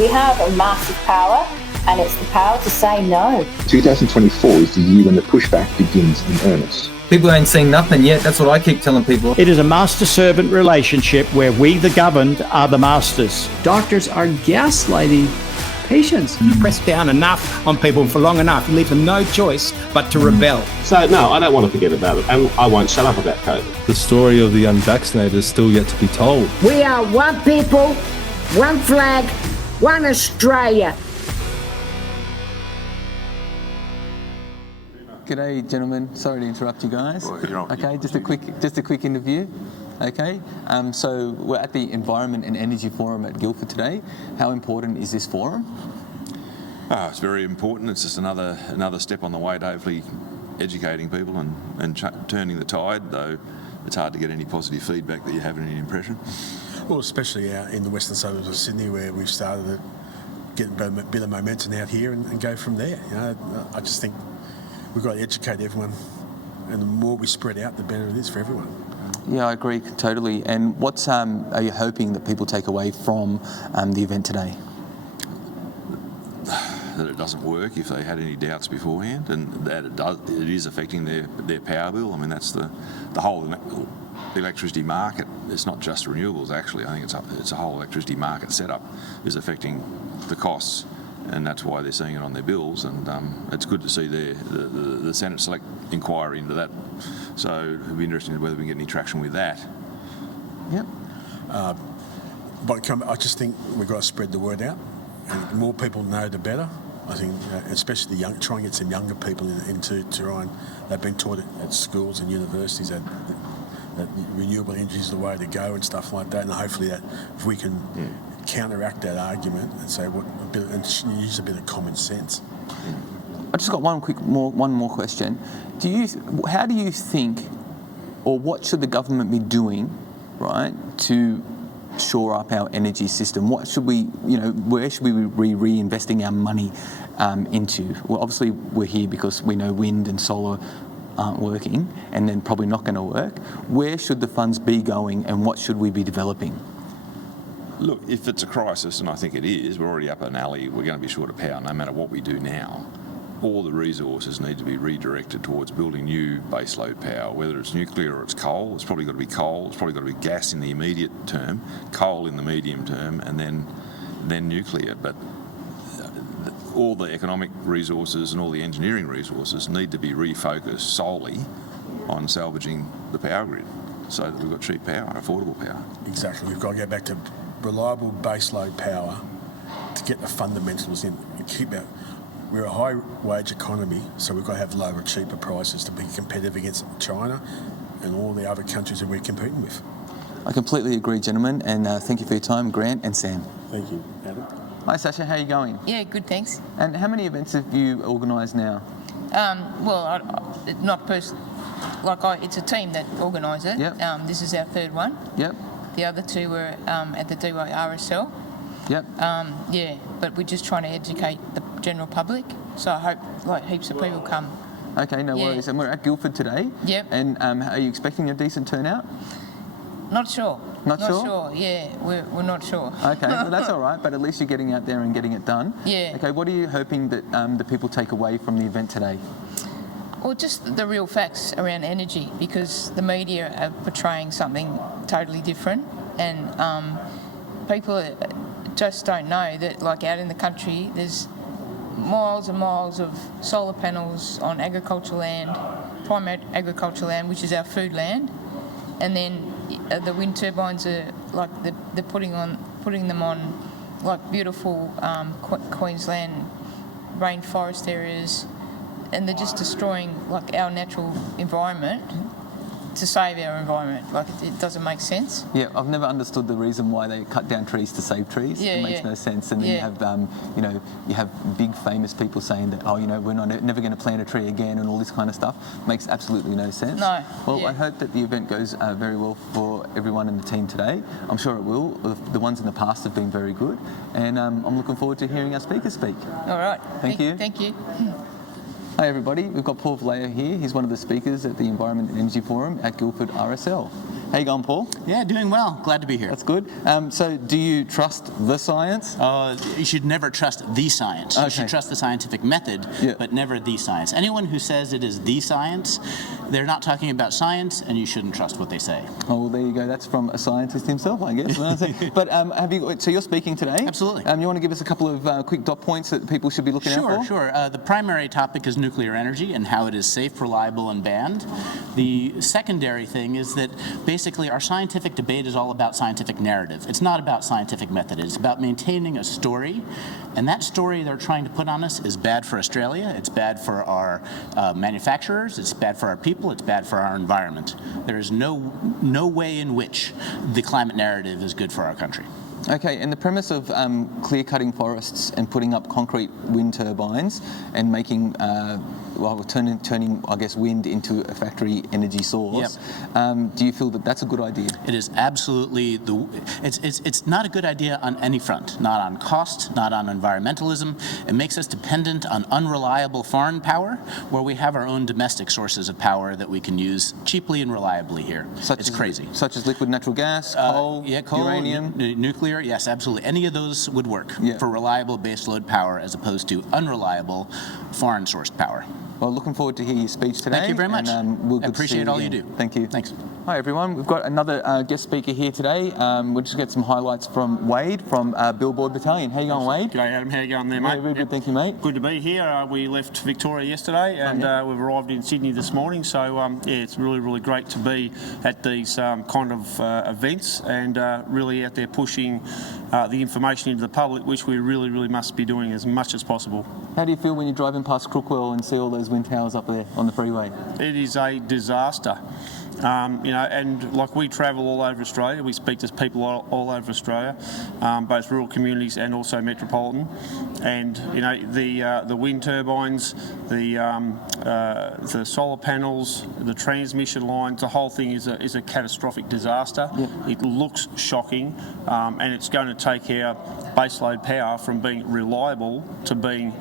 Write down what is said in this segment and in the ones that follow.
We have a massive power, and it's the power to say no. 2024 is the year when the pushback begins in earnest. People ain't seen nothing yet. That's what I keep telling people. It is a master-servant relationship where we, the governed, are the masters. Doctors are gaslighting patients. You press down enough on people for long enough, you leave them no choice but to rebel. So, no, I don't want to forget about it, and I won't shut up about COVID. The story of the unvaccinated is still yet to be told. We are one people, one flag, one Australia. G'day, gentlemen. Sorry to interrupt you guys. Well, okay, just a quick interview. Okay, so we're at the Environment and Energy Forum at Guildford today. How important is this forum? It's very important. It's just another step on the way to hopefully educating people and turning the tide, though it's hard to get any positive feedback that you have any impression. Well, especially out in the western suburbs of Sydney, where we've started to get a bit of momentum out here and go from there. You know, I just think we've got to educate everyone, and the more we spread out, the better it is for everyone. Yeah, I agree totally. And what are you hoping that people take away from the event today? That it doesn't work if they had any doubts beforehand, and that it is affecting their power bill. I mean, that's the whole electricity market. It's not just renewables, actually. I think it's a whole electricity market setup is affecting the costs, and that's why they're seeing it on their bills. And it's good to see the Senate Select inquiry into that. So it'll be interesting whether we can get any traction with that. Yep. But I just think we've got to spread the word out, and the more people know, the better. I think, especially try and get some younger people into try and they've been taught at schools and universities that renewable energy is the way to go and stuff like that. And hopefully that if we can counteract that argument and say and use a bit of common sense. I just got one more question. How do you think, or what should the government be doing, right, to shore up our energy system? What should we, where should we be reinvesting our money into? Well, obviously we're here because we know wind and solar aren't working, and then probably not going to work. Where should the funds be going, and what should we be developing? Look, if it's a crisis, and I think it is, we're already up an alley, we're going to be short of power no matter what we do now. All the resources need to be redirected towards building new baseload power, whether it's nuclear or it's coal. It's probably got to be coal, it's probably got to be gas in the immediate term, coal in the medium term, and then nuclear. But all the economic resources and all the engineering resources need to be refocused solely on salvaging the power grid so that we've got cheap power, affordable power. Exactly. We've got to go back to reliable baseload power to get the fundamentals in and keep out. We're a high-wage economy, so we've got to have lower, cheaper prices to be competitive against China and all the other countries that we're competing with. I completely agree, gentlemen, and thank you for your time, Grant and Sam. Thank you, Adam. Hi, Sasha. How are you going? Yeah, good, thanks. And how many events have you organised now? Not personally. It's a team that organise it. Yep. This is our third one. Yep. The other two were at the DYRSL. Yep. But we're just trying to educate the general public. So I hope heaps of people come. Okay, no worries. And we're at Guildford today. Yep. And are you expecting a decent turnout? Not sure. Not sure? sure? Yeah, we're not sure. Okay, well that's all right, but at least you're getting out there and getting it done. Yeah. Okay, what are you hoping that the people take away from the event today? Well, just the real facts around energy, because the media are portraying something totally different, and people just don't know that, out in the country, there's miles and miles of solar panels on agricultural land, prime agricultural land, which is our food land, and then the wind turbines are they're putting them on beautiful Queensland rainforest areas, and they're just destroying our natural environment to save our environment. It doesn't make sense. Yeah, I've never understood the reason why they cut down trees to save trees. Yeah, it makes no sense. And then you have big famous people saying that, we're never going to plant a tree again and all this kind of stuff. Makes absolutely no sense. No. Well, I hope that the event goes very well for everyone in the team today. I'm sure it will. The ones in the past have been very good, and I'm looking forward to hearing our speakers speak. All right. Thank you. Thank you. Hi everybody, we've got Paul Vallejo here. He's one of the speakers at the Environment and Energy Forum at Guildford RSL. How you going, Paul? Yeah, doing well. Glad to be here. That's good. So do you trust the science? You should never trust the science. Okay. You should trust the scientific method, but never the science. Anyone who says it is the science, they're not talking about science, and you shouldn't trust what they say. Oh, well, there you go. That's from a scientist himself, I guess. But so you're speaking today? Absolutely. You want to give us a couple of quick dot points that people should be looking out for? Sure. The primary topic is nuclear energy and how it is safe, reliable, and banned. The secondary thing is that basically our scientific debate is all about scientific narrative. It's not about scientific method. It's about maintaining a story, and that story they're trying to put on us is bad for Australia. It's bad for our manufacturers. It's bad for our people. It's bad for our environment. There is no way in which the climate narrative is good for our country. Okay, and the premise of clear-cutting forests and putting up concrete wind turbines and making, turning, I guess, wind into a factory energy source. Yep. Do you feel that that's a good idea? It is absolutely it's not a good idea on any front. Not on cost, not on environmentalism. It makes us dependent on unreliable foreign power, where we have our own domestic sources of power that we can use cheaply and reliably here. It's crazy. Such as liquid natural gas, coal, uranium, nuclear. Yes, absolutely. Any of those would work for reliable baseload power as opposed to unreliable foreign-sourced power. Well, looking forward to hear your speech today. Thank you very much. And we'll appreciate all you do. Thank you. Thanks. Hi, everyone. We've got another guest speaker here today. We'll just get some highlights from Wade from Billboard Battalion. How you going, Wade? G'day, Adam. How you going there, mate? Yeah, very good. Thank you, mate. Good to be here. We left Victoria yesterday and we've arrived in Sydney this morning. So, it's really, really great to be at these kind of events and really out there pushing the information into the public, which we really, really must be doing as much as possible. How do you feel when you're driving past Crookwell and see all those wind towers up there on the freeway? It is a disaster. And like we travel all over Australia, we speak to people all over Australia, both rural communities and also metropolitan. And the wind turbines, the solar panels, the transmission lines, the whole thing is a catastrophic disaster. Yep. It looks shocking, and it's going to take our baseload power from being reliable to being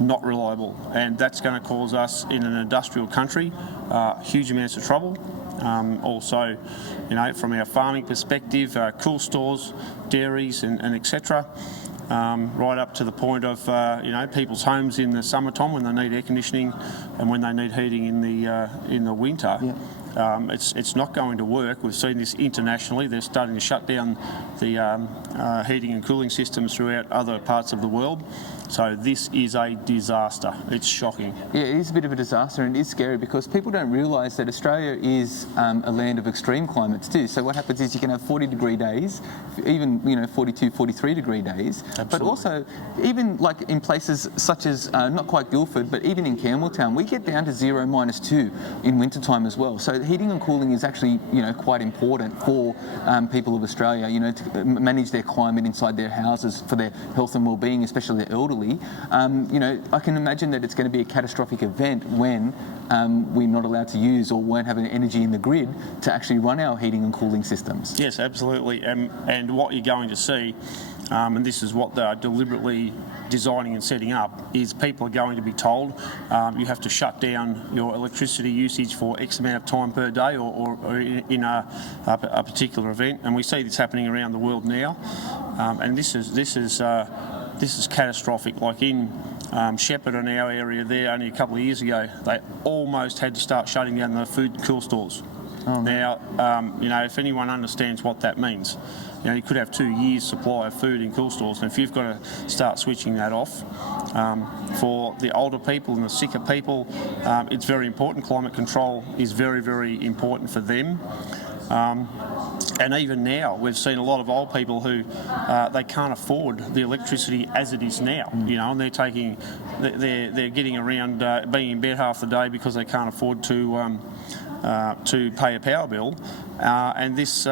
not reliable, and that's going to cause us in an industrial country huge amounts of trouble. Also, from our farming perspective, cool stores, dairies, and etc. Right up to the point of people's homes in the summertime when they need air conditioning and when they need heating in the winter. Yeah. It's not going to work. We've seen this internationally. They're starting to shut down the heating and cooling systems throughout other parts of the world. So this is a disaster. It's shocking. Yeah, it is a bit of a disaster, and it is scary because people don't realise that Australia is a land of extreme climates too. So what happens is you can have 40-degree days, even 42, 43-degree days. Absolutely. But also, even like in places such as not quite Guildford, but even in Campbelltown, we get down to 0, -2 in wintertime as well. So heating and cooling is actually quite important for people of Australia. To manage their climate inside their houses for their health and well-being, especially the elderly. I can imagine that it's going to be a catastrophic event when we're not allowed to use or won't have any energy in the grid to actually run our heating and cooling systems. Yes, absolutely. And what you're going to see, and this is what they're deliberately designing and setting up, is people are going to be told you have to shut down your electricity usage for X amount of time per day or in a particular event. And we see this happening around the world now. And this is catastrophic. Like in Shepherd in our area there only a couple of years ago, they almost had to start shutting down the food and cool stores. Oh, now, if anyone understands what that means, you could have 2 years' supply of food in cool stores, and if you've got to start switching that off, for the older people and the sicker people, it's very important. Climate control is very, very important for them. And even now, we've seen a lot of old people who they can't afford the electricity as it is now, and they're getting around being in bed half the day because they can't afford to pay a power bill, and this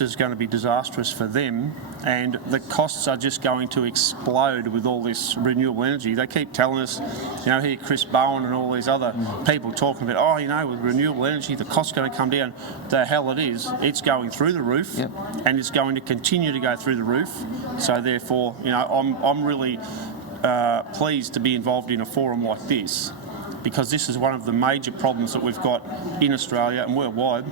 is going to be disastrous for them. And the costs are just going to explode with all this renewable energy. They keep telling us, here Chris Bowen and all these other people talking about, with renewable energy, the cost's going to come down. The hell it is. It's going through the roof, and it's going to continue to go through the roof. So therefore, I'm really pleased to be involved in a forum like this, because this is one of the major problems that we've got in Australia and worldwide.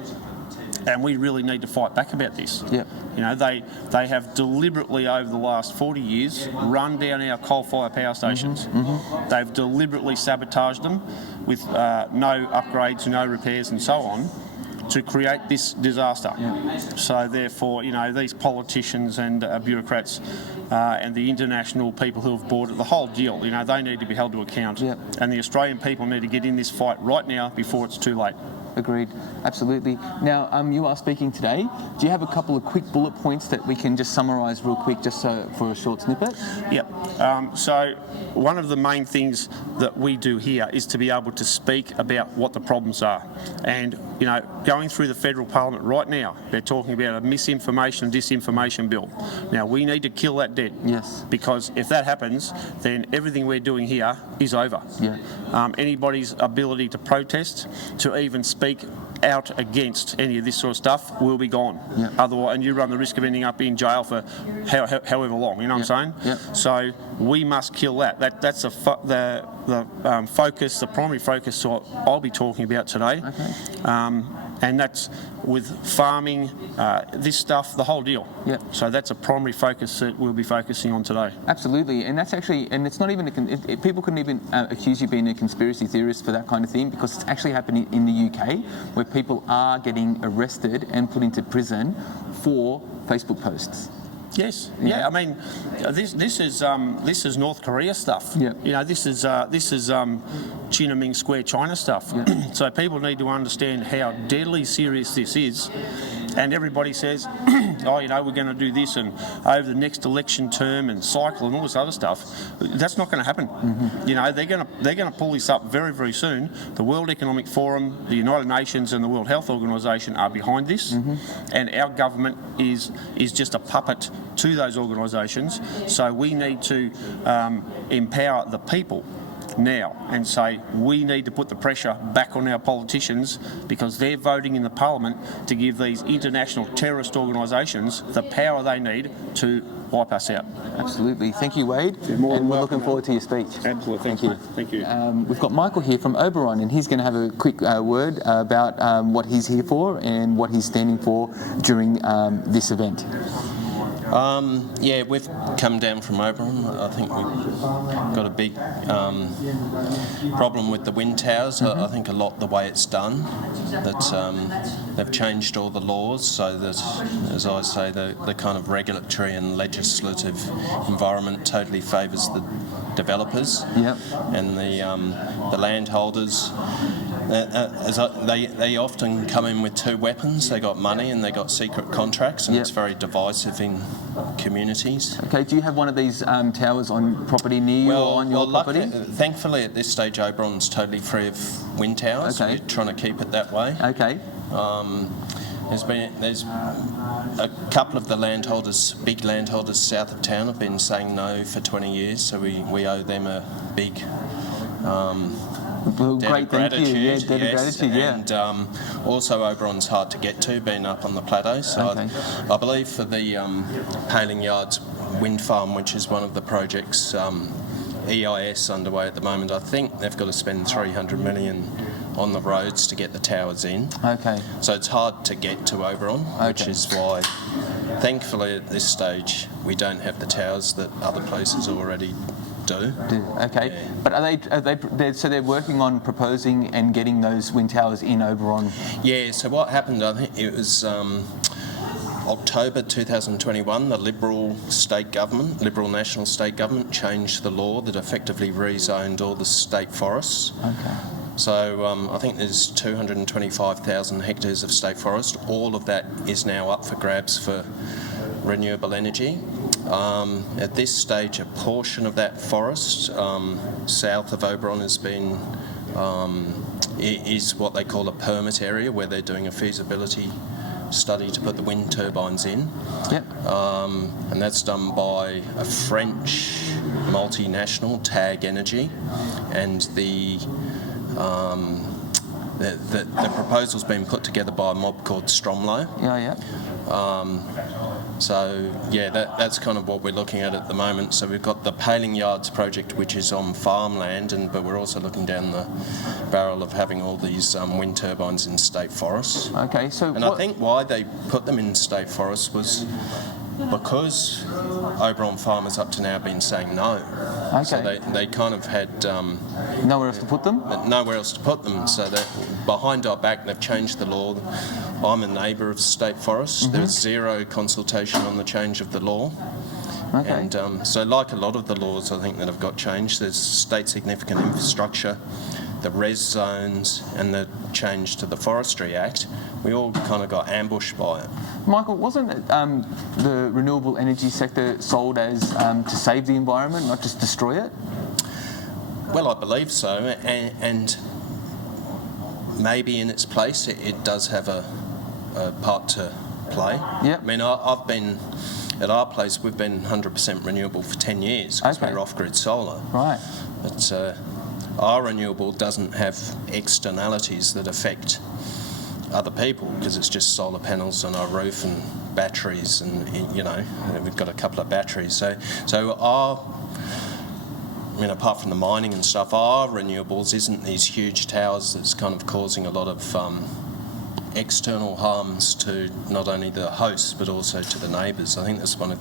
And we really need to fight back about this. Yep. You know, they have deliberately over the last 40 years run down our coal-fired power stations. They've deliberately sabotaged them with no upgrades, no repairs and so on, to create this disaster. So therefore, you know, these politicians and bureaucrats and the international people who have bought it, the whole deal, you know, they need to be held to account. And the Australian people need to get in this fight right now before it's too late. Agreed, absolutely. Now, you are speaking today. Do you have a couple of quick bullet points that we can just summarise real quick, just for a short snippet? So one of the main things that we do here is to be able to speak about what the problems are. And, you know, going through the federal parliament right now, they're talking about a misinformation and disinformation bill. Now, we need to kill that dead. Yes. Because if that happens, then everything we're doing here is over. Anybody's ability to protest, to even speak out against any of this sort of stuff will be gone. Otherwise, and you run the risk of ending up in jail for however long. You know what I'm saying? So we must kill that. That's the focus, the primary focus I'll be talking about today. And that's with farming, this stuff, the whole deal. So that's a primary focus that we'll be focusing on today. Absolutely, and that's actually, and it's not even, people couldn't even accuse you of being a conspiracy theorist for that kind of thing, because it's actually happening in the UK, where people are getting arrested and put into prison for Facebook posts. Yes. I mean, this is North Korea stuff. You know, this is Tiananmen Square China stuff. So people need to understand how deadly serious this is. And everybody says, oh, you know, we're going to do this and over the next election term and cycle and all this other stuff. That's not going to happen. You know, they're going to pull this up very, very soon. The World Economic Forum, the United Nations and the World Health Organisation are behind this. And our government is just a puppet to those organisations. So we need to empower the people now and say we need to put the pressure back on our politicians, because they're voting in the parliament to give these international terrorist organisations the power they need to wipe us out. Absolutely. Thank you, Wade. And we're looking forward to your speech. Absolutely. Thank you. Thank you. We've got Michael here from Oberon, and he's going to have a quick word about what he's here for and what he's standing for during this event. Yeah, we've come down from Oberon. I think we've got a big problem with the wind towers. I think a lot the way it's done, that they've changed all the laws so that, as I say, the kind of regulatory and legislative environment totally favours the developers and the landholders. They often come in with two weapons. They got money and they got secret contracts, and it's very divisive in communities. Okay, do you have one of these towers on property near you or on your property? Thankfully, at this stage, Oberon's totally free of wind towers. We're trying to keep it that way. Okay. There's a couple of the landholders, big landholders south of town, have been saying no for 20 years, so we owe them a big great thank you. Gratitude, and also Oberon's hard to get to, being up on the plateau. So I believe for the Paling Yards wind farm, which is one of the projects EIS underway at the moment, I think they've got to spend 300 million on the roads to get the towers in. So it's hard to get to Oberon, which is why, thankfully at this stage, we don't have the towers that other places already do. Okay, but so they're working on proposing and getting those wind towers in Oberon? Yeah, so what happened, I think it was October 2021, the Liberal National State Government changed the law that effectively rezoned all the state forests. So I think there's 225,000 hectares of state forest. All of that is now up for grabs for renewable energy. At this stage, a portion of that forest south of Oberon has been is what they call a permit area, where they're doing a feasibility study to put the wind turbines in. And that's done by a French multinational, TAG Energy, and the proposal's been put together by a mob called Stromlo. So yeah, that's kind of what we're looking at the moment. So we've got the Paling Yards project, which is on farmland, but we're also looking down the barrel of having all these wind turbines in state forests. Okay, so I think why they put them in state forests was because Oberon farmers up to now have been saying no. Okay. So they kind of had nowhere else to put them. Nowhere else to put them. So that behind our back, they've changed the law. I'm a neighbour of state forests. Mm-hmm. There's zero consultation on the change of the law. Okay. And so like a lot of the laws, I think, that have got changed, there's state significant infrastructure, the res zones, and the change to the Forestry Act. We all kind of got ambushed by it. Michael, wasn't it, the renewable energy sector sold as to save the environment, not just destroy it? Well, I believe so, and maybe in its place it does have a part to play. Yeah. I mean, I've been, at our place, we've been 100% renewable for 10 years because we're off-grid solar. Right. But our renewable doesn't have externalities that affect other people because it's just solar panels on our roof and batteries, and we've got a couple of batteries. So our, apart from the mining and stuff, our renewables isn't these huge towers that's kind of causing a lot of external harms to not only the hosts but also to the neighbours. I think that's one of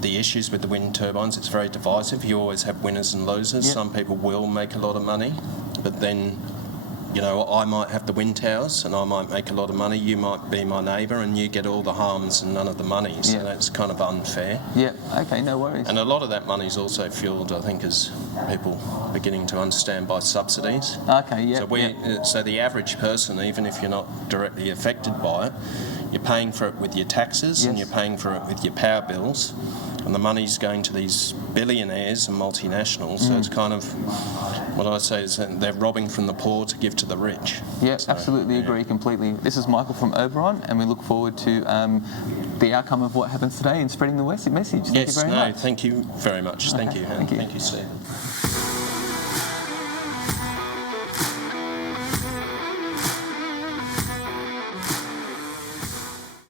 the issues with the wind turbines. It's very divisive. You always have winners and losers. Yep. Some people will make a lot of money, but then I might have the wind towers and I might make a lot of money. You might be my neighbour and you get all the harms and none of the money. So that's kind of unfair. Yeah, okay, no worries. And a lot of that money is also fuelled, I think, as people beginning to understand, by subsidies. Okay, yeah. So the average person, even if you're not directly affected by it, you're paying for it with your taxes and you're paying for it with your power bills. And the money's going to these billionaires and multinationals. So it's kind of, what I say is that they're robbing from the poor to give to the rich. Yeah, so, absolutely agree completely. This is Michael from Oberon, and we look forward to the outcome of what happens today and spreading the message. Thank you very much. Thank you very much. Okay, Thank you. Thank you. Thank you, Steve.